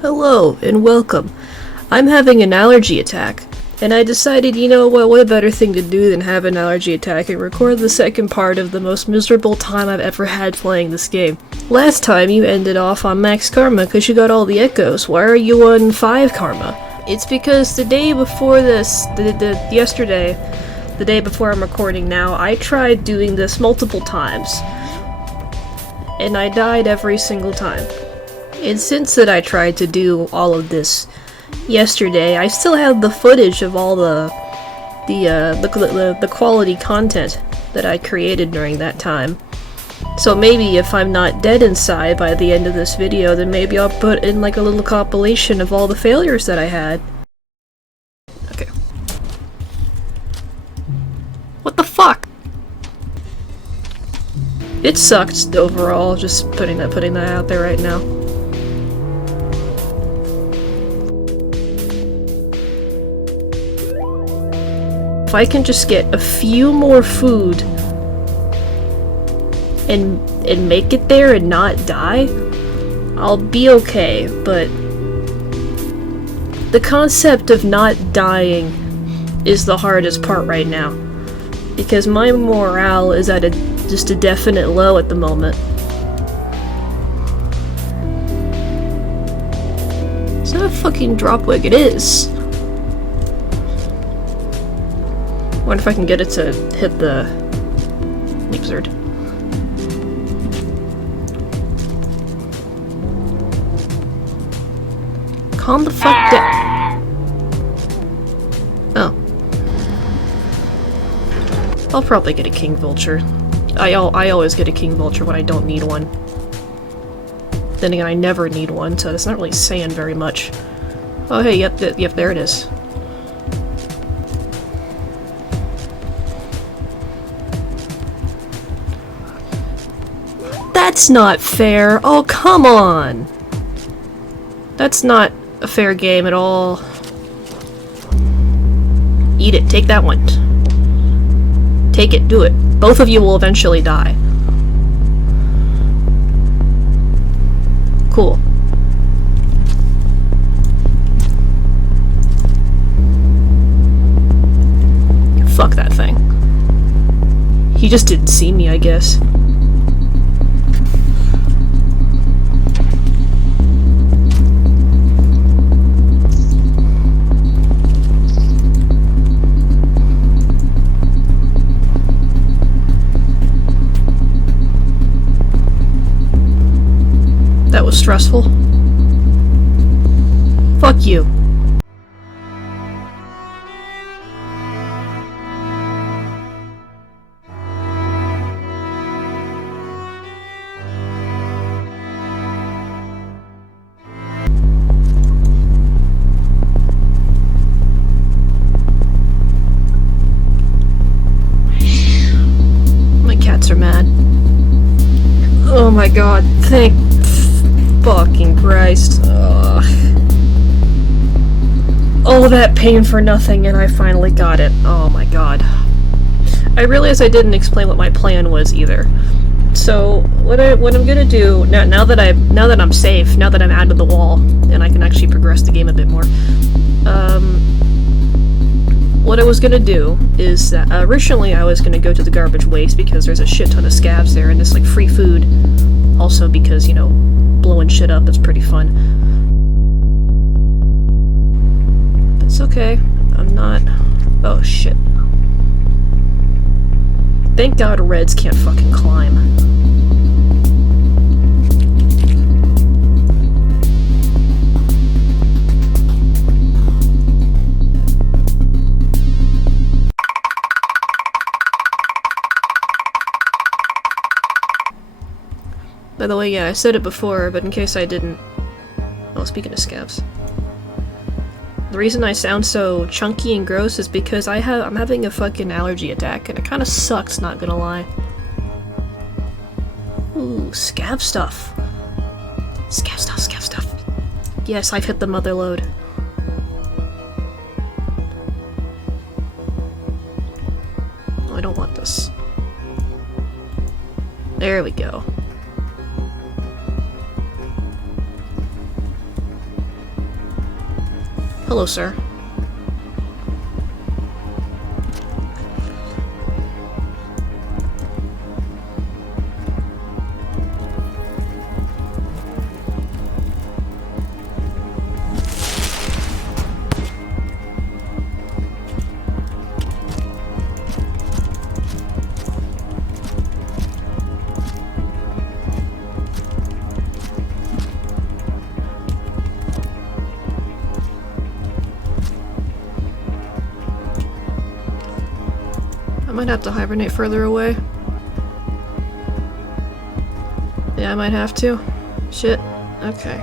Hello, and welcome. I'm having an allergy attack, and I decided, you know what a better thing to do than have an allergy attack and record the second part of the most miserable time I've ever had playing this game. Last time you ended off on max karma because you got all the echoes. Why are you on 5 karma? It's because the day before this, yesterday, the day before I'm recording now, I tried doing this multiple times, and I died every single time. And since that I tried to do all of this yesterday, I still have the footage of all the quality content that I created during that time. So maybe if I'm not dead inside by the end of this video, then maybe I'll put in like a little compilation of all the failures that I had. Okay. What the fuck? It sucked overall, just putting that out there right now. If I can just get a few more food and make it there and not die, I'll be okay, but the concept of not dying is the hardest part right now, because my morale is at just a definite low at the moment. Is that a fucking dropwig? It is! I wonder if I can get it to hit the lizard. Calm the fuck down. Oh. I'll probably get a king vulture. I always get a king vulture when I don't need one. Then again, I never need one, so that's not really saying very much. Oh hey, yep, there it is. That's not fair. Oh, come on. That's not a fair game at all. Eat it. Take that one. Take it. Do it. Both of you will eventually die. Cool. Fuck that thing. He just didn't see me, I guess. That was stressful. Fuck you. My cats are mad. Oh my god, thank fucking Christ. Ugh. All that pain for nothing, and I finally got it. Oh my god. I realized I didn't explain what my plan was either. So what I'm gonna do now that I'm safe, now that I'm out of the wall, and I can actually progress the game a bit more. What I was gonna do is that originally I was gonna go to the garbage waste because there's a shit ton of scavs there, and it's like free food. Also because, you know, blowing shit up is pretty fun. It's okay. I'm not... Oh, shit. Thank God reds can't fucking climb. By the way, yeah, I said it before, but in case I didn't... Oh, speaking of scavs. The reason I sound so chunky and gross is because I'm having a fucking allergy attack, and it kinda sucks, not gonna lie. Ooh, scav stuff. Scav stuff, scav stuff. Yes, I've hit the mother load. Oh, I don't want this. There we go. Hello, sir. I might have to hibernate further away. Yeah, I might have to. Shit. Okay.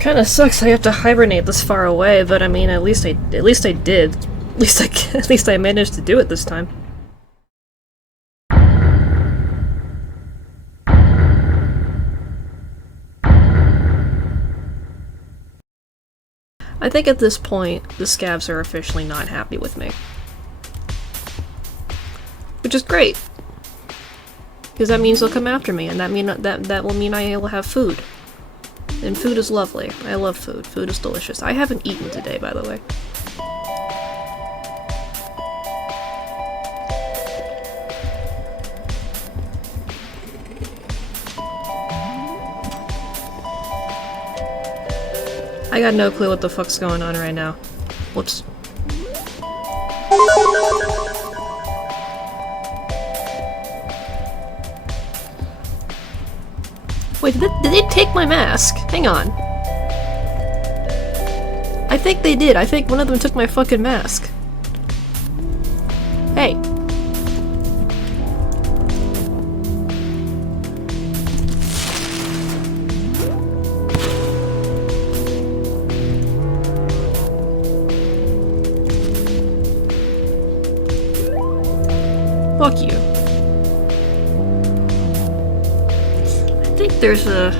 Kinda sucks I have to hibernate this far away, but I mean, at least I did. At least I managed to do it this time. I think at this point, the Scavs are officially not happy with me. Which is great! Because that means they'll come after me, and that will mean I'll have food. And food is lovely. I love food. Food is delicious. I haven't eaten today, by the way. I got no clue what the fuck's going on right now. Whoops. Wait, did they take my mask? Hang on. I think they did. I think one of them took my fucking mask. Hey. Fuck you. I think there's a...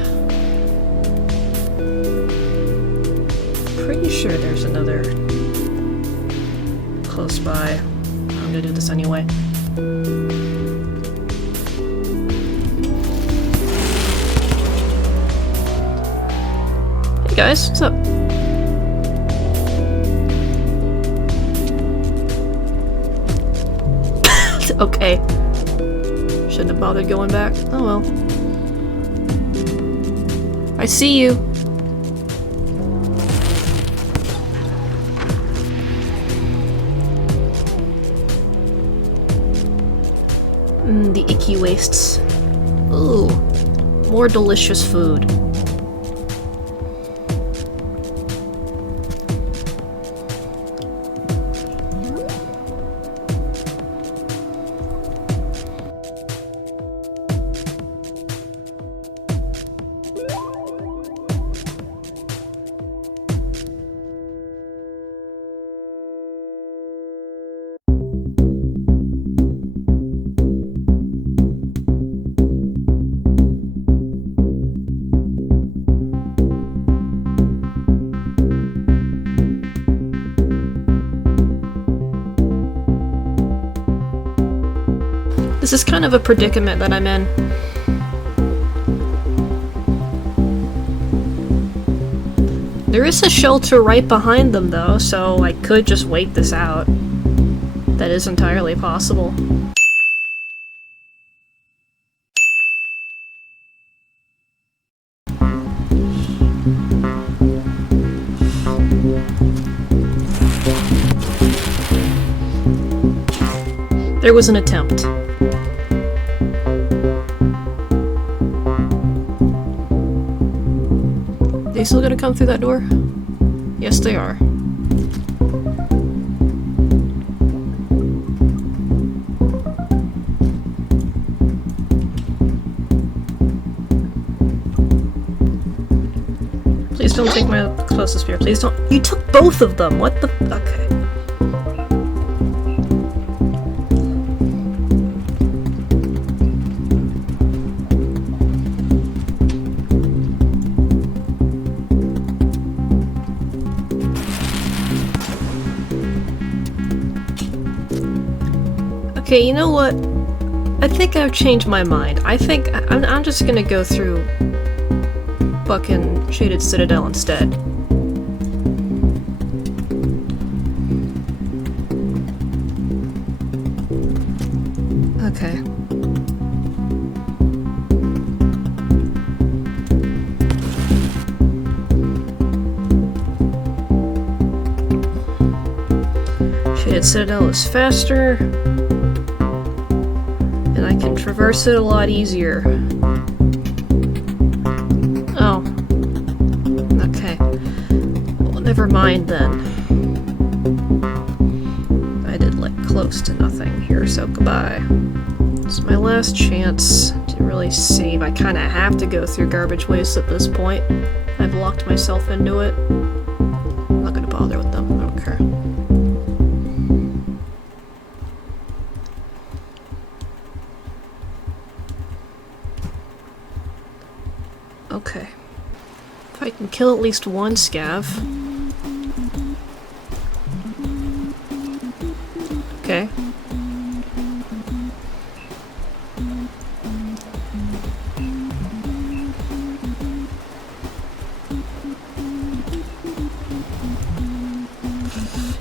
Pretty sure there's another close by. I'm gonna do this anyway. Hey guys, what's up? Okay. Shouldn't have bothered going back. Oh well. I see you. The icky wastes. Ooh. More delicious food. This is kind of a predicament that I'm in. There is a shelter right behind them though, so I could just wait this out. That is entirely possible. There was an attempt. They still gonna come through that door? Yes, they are. Please don't take my closest spear. Please don't. You took both of them! What the. Okay. Okay, you know what? I think I've changed my mind. I think I'm just gonna go through fucking Shaded Citadel instead. Okay. Shaded Citadel is faster. And I can traverse it a lot easier. Oh. Okay. Well, never mind then. I did like close to nothing here, so goodbye. It's my last chance to really save. I kinda have to go through garbage waste at this point. I've locked myself into it. I'm not gonna bother with them, I don't care. Okay. If I can kill at least one scav. Okay.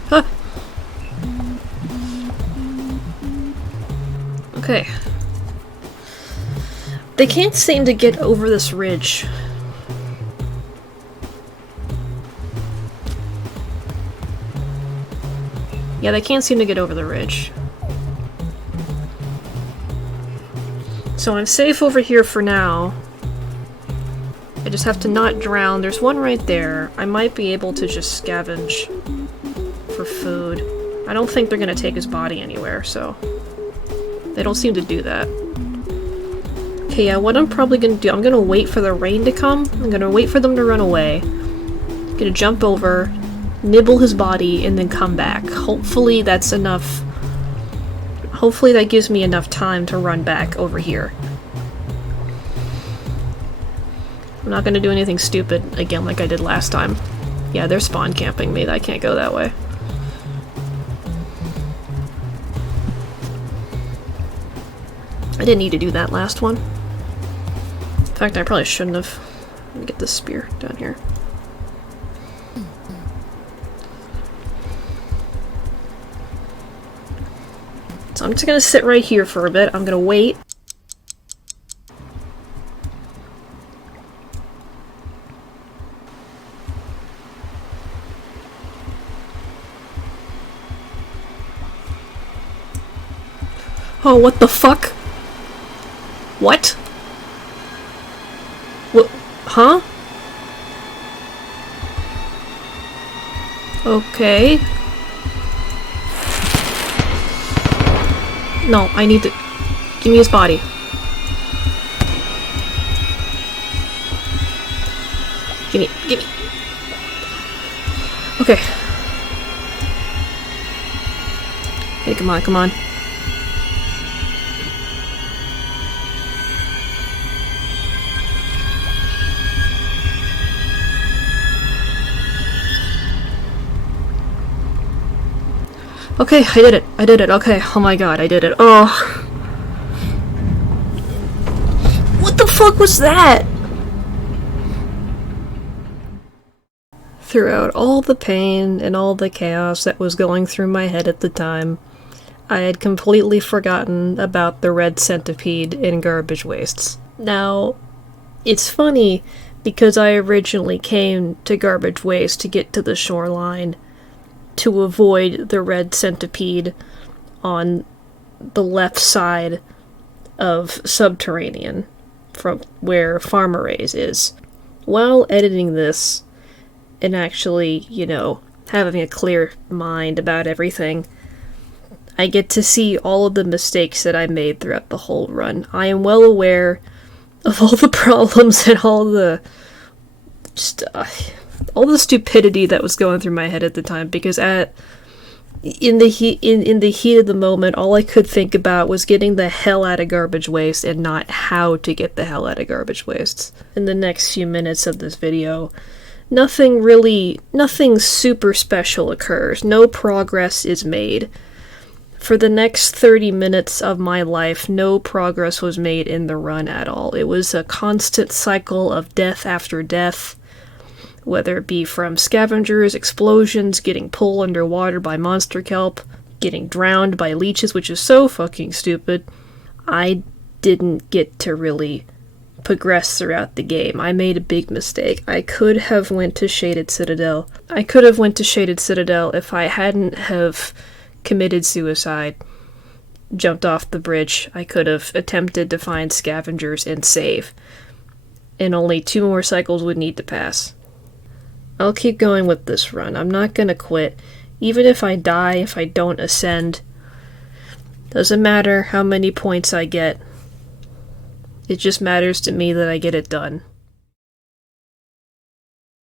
Huh. Okay. They can't seem to get over this ridge. Yeah, they can't seem to get over the ridge. So I'm safe over here for now. I just have to not drown. There's one right there. I might be able to just scavenge for food. I don't think they're gonna take his body anywhere, so... They don't seem to do that. Okay, yeah, what I'm probably gonna do, I'm gonna wait for the rain to come. I'm gonna wait for them to run away. I'm gonna jump over, nibble his body, and then come back. Hopefully that's enough. Hopefully that gives me enough time to run back over here. I'm not gonna do anything stupid again like I did last time. Yeah, they're spawn camping me. I can't go that way. I didn't need to do that last one. In fact, I probably shouldn't have. Let me get this spear down here. So I'm just gonna sit right here for a bit. I'm gonna wait. Oh, what the fuck? What? What? Huh? Okay. No, I need to... Give me his body. Gimme. Okay. Hey, come on, come on. Okay, I did it, okay, oh my god, I did it, oh. fuck was that? Throughout all the pain and all the chaos that was going through my head at the time, I had completely forgotten about the red centipede in garbage wastes. Now, it's funny because I originally came to garbage waste to get to the shoreline to avoid the red centipede on the left side of Subterranean, from where Farmaraise is. While editing this, and actually, having a clear mind about everything, I get to see all of the mistakes that I made throughout the whole run. I am well aware of all the problems and all the stupidity that was going through my head at the time, because in the heat of the moment, all I could think about was getting the hell out of garbage waste and not how to get the hell out of garbage wastes. In the next few minutes of this video, nothing super special occurs. No progress is made. For the next 30 minutes of my life, no progress was made in the run at all. It was a constant cycle of death after death, whether it be from scavengers, explosions, getting pulled underwater by monster kelp, getting drowned by leeches, which is so fucking stupid. I didn't get to really progress throughout the game. I made a big mistake. I could have went to Shaded Citadel. If I hadn't have committed suicide, jumped off the bridge. I could have attempted to find scavengers and save. And only 2 more cycles would need to pass. I'll keep going with this run. I'm not gonna quit. Even if I die, if I don't ascend, doesn't matter how many points I get. It just matters to me that I get it done.